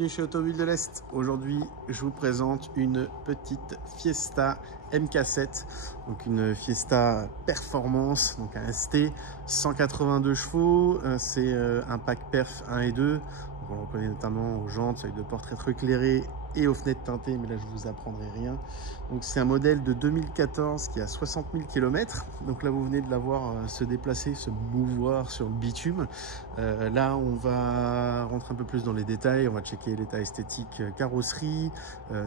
bienvenue chez Automobile de l'Est. Aujourd'hui, je vous présente une petite Fiesta MK7, donc une Fiesta Performance, donc un ST, 182 chevaux, c'est un pack perf 1 et 2. Donc on reconnaît notamment aux jantes, œil de porte rétroéclairé et aux fenêtres teintées, mais là je vous apprendrai rien. Donc c'est un modèle de 2014 qui a 60 000 km. Donc là vous venez de la voir se déplacer, se mouvoir sur le bitume. Là on va rentrer un peu plus dans les détails, on va checker l'état esthétique carrosserie,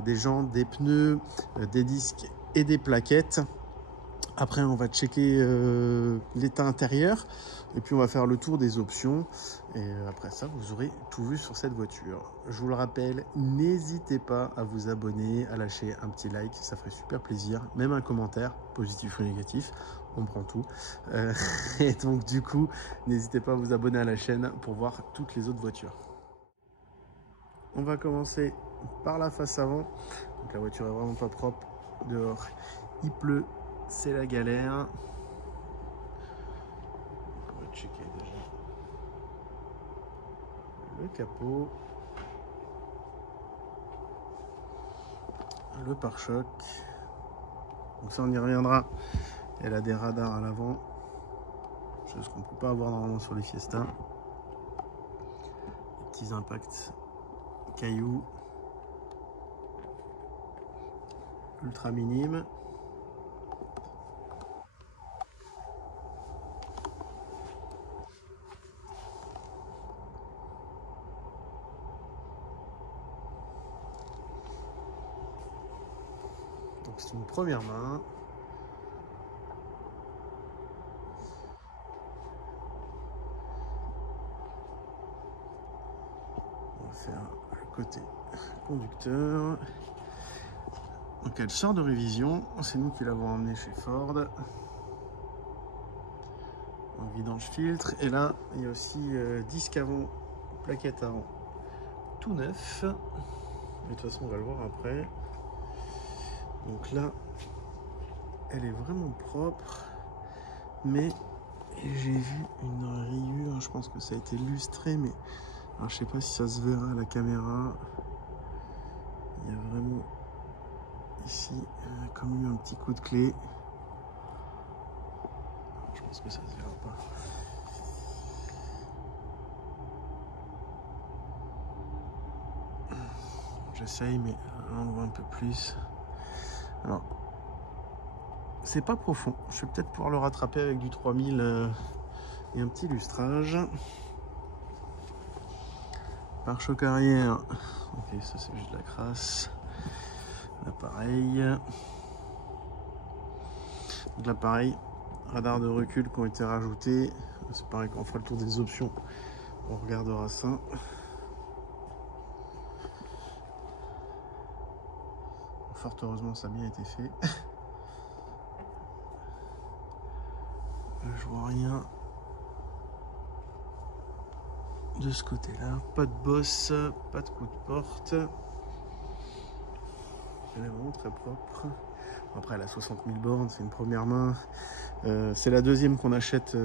des jantes, des pneus, des disques et des plaquettes. Après on va checker l'état intérieur et puis on va faire le tour des options et après ça vous aurez tout vu sur cette voiture. Je vous le rappelle, n'hésitez pas à vous abonner, à lâcher un petit like, ça ferait super plaisir, même un commentaire positif ou négatif, on prend tout. Et donc du coup n'hésitez pas à vous abonner à la chaîne pour voir toutes les autres voitures. On va commencer par la face avant. Donc la voiture est vraiment pas propre dehors, il pleut, c'est la galère. On va checker déjà le capot, le pare-choc. Donc ça on y reviendra. Elle a des radars à l'avant, chose qu'on ne peut pas avoir normalement sur les Fiesta. Des petits impacts cailloux ultra minimes. Donc c'est une première main. On va faire le côté conducteur. Donc elle sort de révision, c'est nous qui l'avons emmenée chez Ford. En vidange filtre. Et là il y a aussi disque avant, plaquette avant, tout neuf. Mais de toute façon on va le voir après. Donc là elle est vraiment propre, mais j'ai vu une rayure, je pense que ça a été lustré, mais alors, je sais pas si ça se verra à la caméra. Il y a vraiment ici comme eu un petit coup de clé. Je pense que ça se verra pas. J'essaye, mais là on voit un peu plus. Alors c'est pas profond, je vais peut-être pouvoir le rattraper avec du 3000 et un petit lustrage. Pare-choc arrière, ok, ça c'est juste de la crasse. Là pareil. Donc là pareil, radar de recul qui ont été rajoutés. C'est pareil, quand on fera le tour des options, on regardera ça. Fort heureusement ça a bien été fait. Je vois rien de ce côté là, pas de bosse, pas de coup de porte. Elle est vraiment très propre. Après elle a 60 000 bornes, c'est une première main. C'est la deuxième qu'on achète.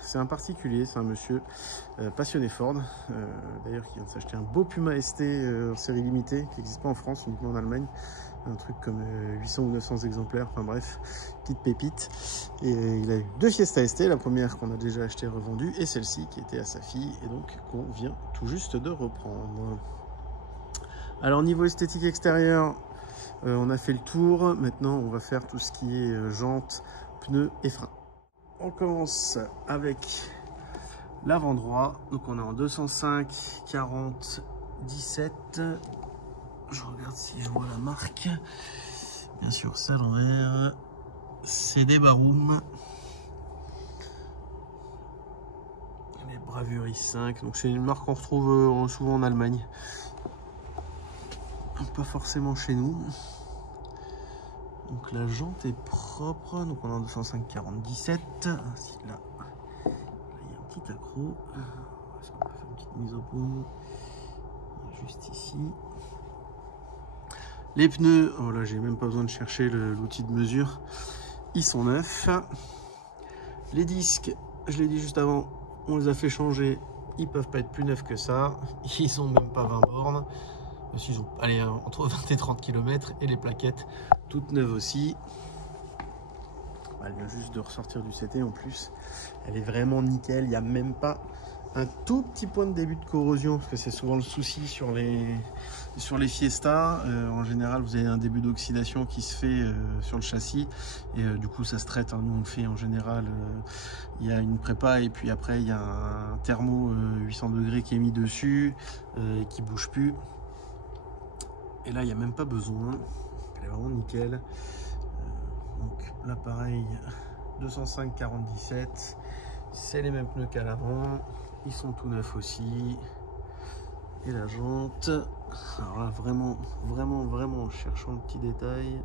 C'est un particulier, c'est un monsieur passionné Ford, d'ailleurs qui vient de s'acheter un beau Puma ST en série limitée qui n'existe pas en France, uniquement en Allemagne. Un truc comme 800 ou 900 exemplaires, enfin bref, petite pépite. Et il a eu deux Fiesta ST, la première qu'on a déjà achetée et revendue, et celle-ci qui était à sa fille, et donc qu'on vient tout juste de reprendre. Alors niveau esthétique extérieure, on a fait le tour. Maintenant on va faire tout ce qui est jantes, pneus et freins. On commence avec l'avant droit, donc on est en 205 40 17. Je regarde si je vois la marque. Bien sûr, ça l'envers. C'est des Barum. Les Bravuri 5. Donc c'est une marque qu'on retrouve souvent en Allemagne. Pas forcément chez nous. Donc la jante est propre. Donc on est en 205 40 17. Ainsi là, il y a un petit accro. Est-ce qu'on peut faire une petite mise au point juste ici? Les pneus, oh là j'ai même pas besoin de chercher l'outil de mesure, ils sont neufs. Les disques, je l'ai dit juste avant, on les a fait changer ils peuvent pas être plus neufs que ça. Ils ont même pas 20 bornes. Ils ont allez, entre 20 et 30 km et les plaquettes toutes neuves aussi. Elle vient juste de ressortir du CT en plus. Elle est vraiment nickel. Il n'y a même pas un tout petit point de début de corrosion, parce que c'est souvent le souci sur les Fiesta. En général, vous avez un début d'oxydation qui se fait sur le châssis, et du coup ça se traite, hein. Nous on fait en général, il y a une prépa et puis après il y a un thermo 800 degrés qui est mis dessus et qui bouge plus. Et là il n'y a même pas besoin. Elle est vraiment nickel. Donc l'appareil 205/47, c'est les mêmes pneus qu'à l'avant, ils sont tout neufs aussi. Et la jante, alors là vraiment en cherchant le petit détail,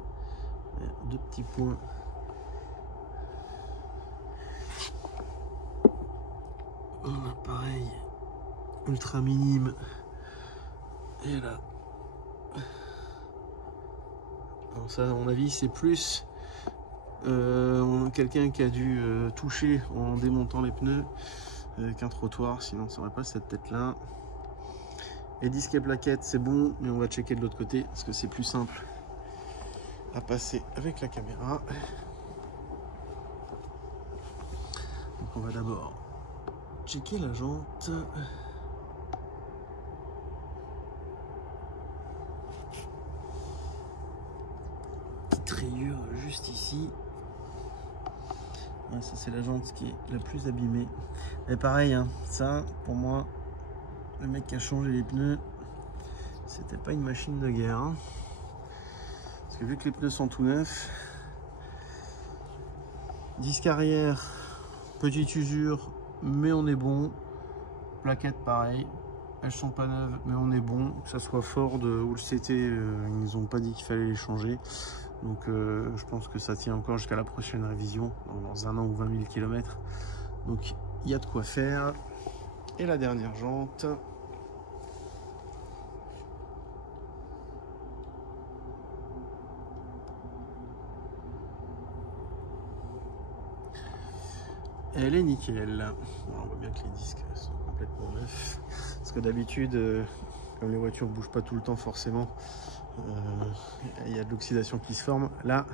deux petits points un appareil ultra minime, et là bon, ça à mon avis c'est plus quelqu'un qui a dû toucher en démontant les pneus qu'un trottoir, sinon ça n'aurait pas cette tête là. Les disques et plaquettes c'est bon, mais on va checker de l'autre côté parce que c'est plus simple à passer avec la caméra. Donc on va d'abord checker la jante. Petite rayure juste ici. Ouais, ça c'est la jante qui est la plus abîmée. Et pareil, hein, ça pour moi, le mec qui a changé les pneus, c'était pas une machine de guerre. Hein. Parce que vu que les pneus sont tout neufs, disque arrière, petite usure, mais on est bon. Plaquettes pareil, elles sont pas neuves, mais on est bon. Que ça soit Ford ou le CT, ils nous ont pas dit qu'il fallait les changer. Donc je pense que ça tient encore jusqu'à la prochaine révision, dans 1 an ou 20 000 km. Donc il y a de quoi faire. Et la dernière jante. Elle est nickel. On voit bien que les disques sont complètement neufs. Parce que d'habitude, comme les voitures ne bougent pas tout le temps forcément, il y a de l'oxydation qui se forme. Là,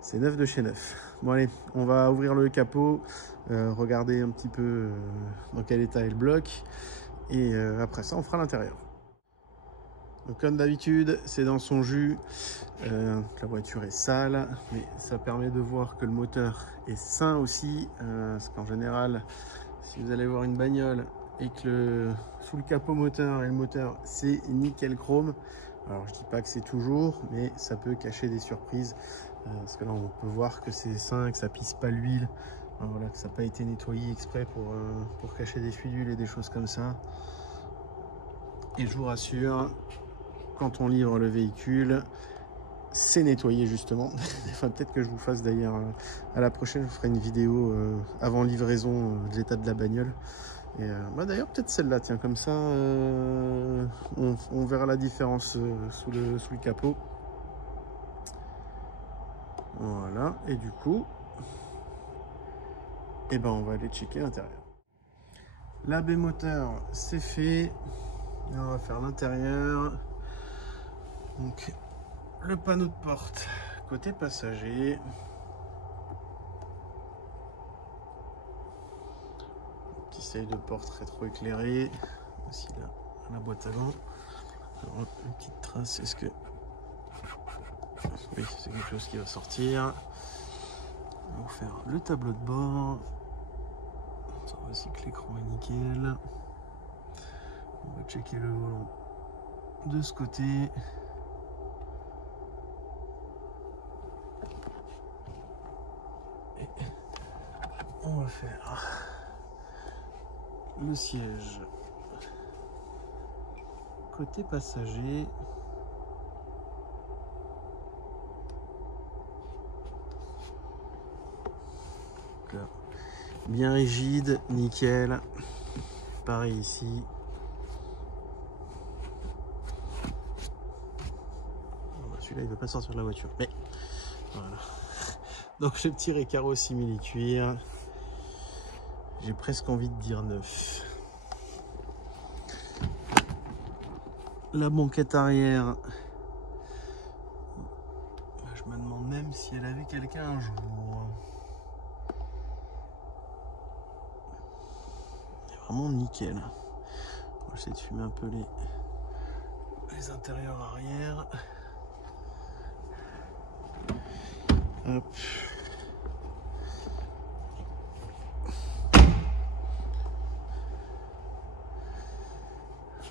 c'est neuf de chez neuf. Bon allez, on va ouvrir le capot, regarder un petit peu dans quel état est le bloc. Et après ça, on fera l'intérieur. Donc comme d'habitude, c'est dans son jus. La voiture est sale, mais ça permet de voir que le moteur est sain aussi. Parce qu'en général, si vous allez voir une bagnole et que sous le capot moteur et le moteur c'est nickel chrome, alors je dis pas que c'est toujours, mais ça peut cacher des surprises. Parce que là on peut voir que c'est sain, que ça pisse pas l'huile, voilà, que ça n'a pas été nettoyé exprès pour cacher des fuites d'huile et des choses comme ça. Et je vous rassure, quand on livre le véhicule, c'est nettoyé justement. Enfin, peut-être que je vous fasse d'ailleurs à la prochaine, je vous ferai une vidéo avant livraison de l'état de la bagnole. Et bah d'ailleurs peut-être celle-là, tiens, comme ça on verra la différence sous le capot. Voilà, et du coup, et ben on va aller checker l'intérieur. L'AB moteur c'est fait, et on va faire l'intérieur. Donc le panneau de porte côté passager, petit seuil de porte rétroéclairé, aussi là la boîte avant. Alors, une petite trace, est-ce que oui, c'est quelque chose qui va sortir. On va faire le tableau de bord. On voit aussi que l'écran est nickel. On va checker le volant de ce côté. Et on va faire le siège côté passager. Là, bien rigide, nickel. Pareil ici. Celui-là il ne veut pas sortir de la voiture, mais voilà. Donc le petit récaro simili-cuir, j'ai presque envie de dire neuf. La banquette arrière. Je me demande même si elle a vu quelqu'un un jour. C'est vraiment nickel. On va essayer de fumer un peu les intérieurs arrière. Hop.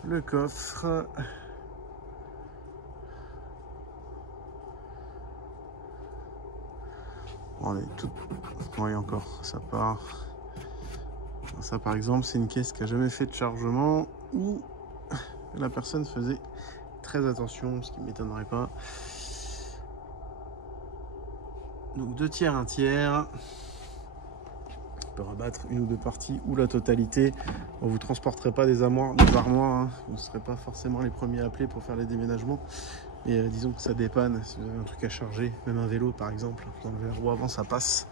Le coffre. On est tout. Oui, encore, ça part. Ça, par exemple, c'est une caisse qui n'a jamais fait de chargement où la personne faisait très attention, ce qui ne m'étonnerait pas. Donc 2 tiers, 1 tiers. On peut rabattre une ou deux parties ou la totalité. On ne vous transporterez pas des armoires, hein. Vous ne serez pas forcément les premiers à appeler pour faire les déménagements. Et disons que ça dépanne si vous avez un truc à charger, même un vélo par exemple. Vous enlevez la roue avant, ça passe.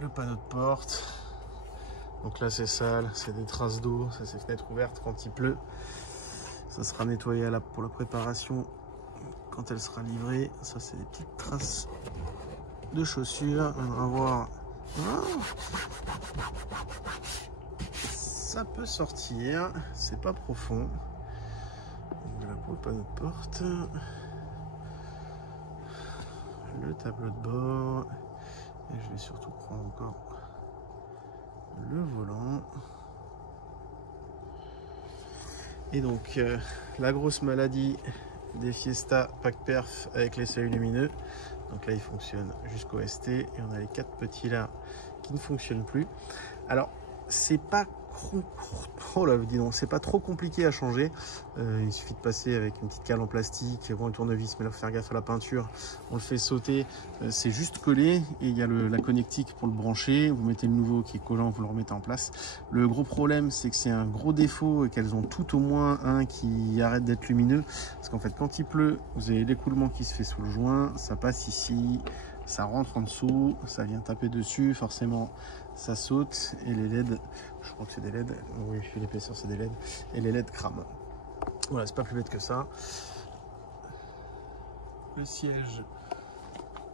Le panneau de porte. Donc là c'est sale, c'est des traces d'eau, ça c'est fenêtre ouverte quand il pleut. Ça sera nettoyé pour la préparation quand elle sera livrée. Ça c'est des petites traces de chaussures. On va voir. Ça peut sortir, c'est pas profond. Voilà pour le panneau de porte. Le tableau de bord. Et je vais surtout prendre encore le volant. Et donc la grosse maladie des Fiesta Pack Perf avec les seuils lumineux. Donc là il fonctionne jusqu'au ST et on a les 4 petits là qui ne fonctionnent plus. Alors c'est pas c'est pas trop compliqué à changer. Il suffit de passer avec une petite cale en plastique ou un tournevis, mais là faut faire gaffe à la peinture. On le fait sauter, c'est juste collé et il y a la connectique pour le brancher. Vous mettez le nouveau qui est collant, vous le remettez en place. Le gros problème c'est que c'est un gros défaut et qu'elles ont tout au moins un qui arrête d'être lumineux, parce qu'en fait quand il pleut, vous avez l'écoulement qui se fait sous le joint, ça passe ici, ça rentre en dessous, ça vient taper dessus, forcément ça saute et les LED, je crois que c'est des LED, oui l'épaisseur c'est des LED, et les LED crament. Voilà, c'est pas plus bête que ça. Le siège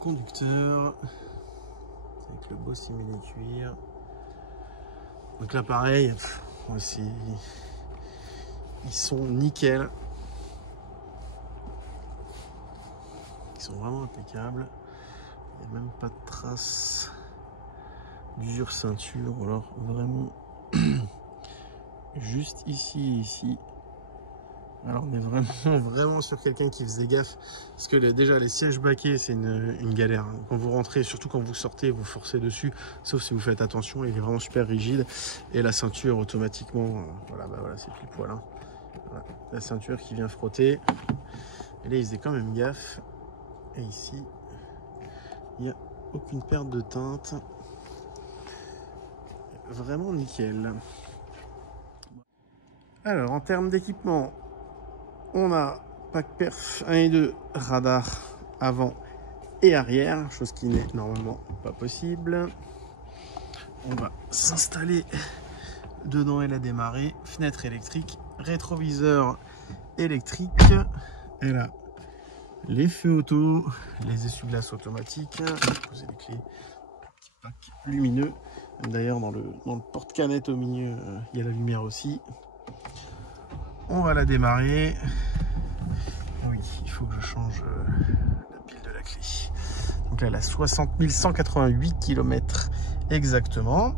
conducteur avec le beau simili-cuir. Donc là pareil, aussi ils sont nickel, ils sont vraiment impeccables. Il n'y a même pas de traces d'usure ceinture, ou alors vraiment juste ici. Alors on est vraiment sur quelqu'un qui faisait gaffe, parce que déjà les sièges baquets c'est une galère. Quand vous rentrez, surtout quand vous sortez, vous forcez dessus, sauf si vous faites attention, il est vraiment super rigide. Et la ceinture automatiquement, voilà c'est pile poil. Hein. Voilà, la ceinture qui vient frotter. Et là il faisait quand même gaffe. Et ici, il n'y a aucune perte de teinte. Vraiment nickel. Alors en termes d'équipement, on a Pack Perf 1 et 2, radar avant et arrière, chose qui n'est normalement pas possible. On va s'installer dedans et la démarrer. Fenêtre électrique, rétroviseur électrique. Elle a les feux auto, les essuie-glaces automatiques. Poser les clés, petit pack lumineux. D'ailleurs dans le porte-canette au milieu, il y a la lumière aussi. On va la démarrer. Oui, il faut que je change la pile de la clé. Donc là, elle a 60 188 km exactement.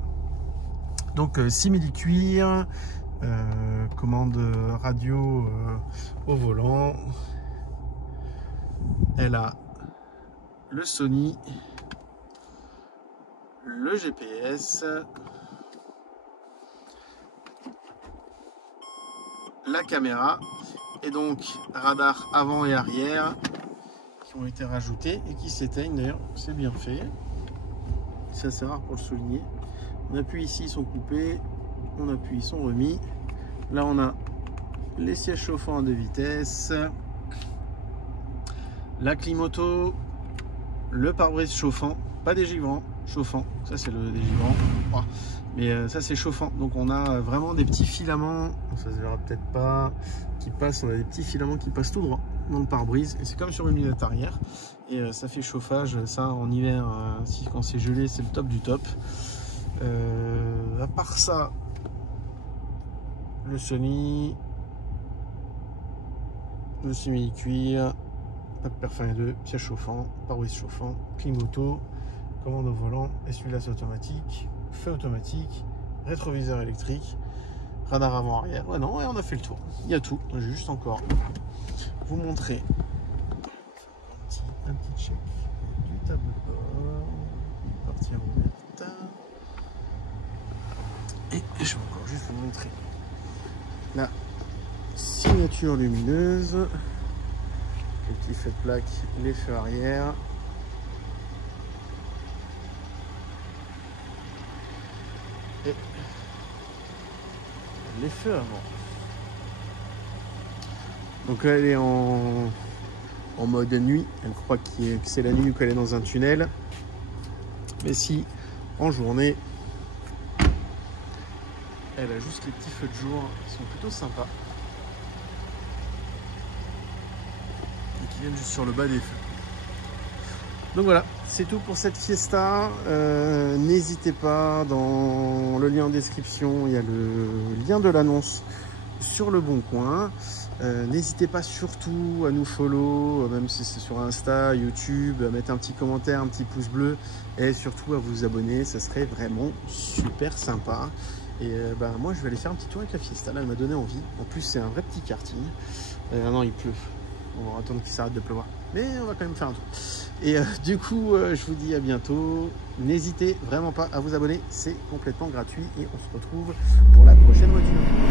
Donc simili-cuir, commande radio au volant. Elle a le Sony, le GPS, la caméra et donc radar avant et arrière qui ont été rajoutés et qui s'éteignent. D'ailleurs c'est bien fait, c'est assez rare pour le souligner. On appuie ici, ils sont coupés, on appuie, ils sont remis. Là on a les sièges chauffants à 2 vitesses, la clim auto, le pare-brise chauffant, pas dégivrant, chauffant, ça c'est le dégivrant. Oh, Mais ça c'est chauffant, donc on a vraiment des petits filaments, ça se verra peut-être pas, qui passent, on a des petits filaments qui passent tout droit dans le pare-brise, et c'est comme sur une lunette arrière, et ça fait chauffage, ça en hiver, quand c'est gelé, c'est le top du top. À part ça, le semi cuir, perfum 2, piège chauffant, pare-brise chauffant, clim auto, commande au volant, essuie-glace automatique, feu automatique, rétroviseur électrique, radar avant-arrière. Ouais, non, ouais, on a fait le tour. Il y a tout. Je vais juste encore vous montrer un petit check du tableau de bord, partie ouverte. Et je vais encore juste vous montrer la signature lumineuse, les petits feux de plaque, les feux arrière. Et les feux avant. Donc là elle est en mode nuit, elle croit que c'est la nuit ou qu'elle est dans un tunnel. Mais si en journée, elle a juste les petits feux de jour qui sont plutôt sympas. Et qui viennent juste sur le bas des feux. Donc voilà, c'est tout pour cette Fiesta. N'hésitez pas, dans le lien en description, il y a le lien de l'annonce sur Le Bon Coin. N'hésitez pas surtout à nous follow, même si c'est sur Insta, YouTube, à mettre un petit commentaire, un petit pouce bleu, et surtout à vous abonner, ça serait vraiment super sympa. Et moi je vais aller faire un petit tour avec la Fiesta, là elle m'a donné envie. En plus c'est un vrai petit karting. Non, il pleut. On va attendre qu'il s'arrête de pleuvoir. Mais on va quand même faire un tour. Et du coup, je vous dis à bientôt. N'hésitez vraiment pas à vous abonner. C'est complètement gratuit. Et on se retrouve pour la prochaine voiture.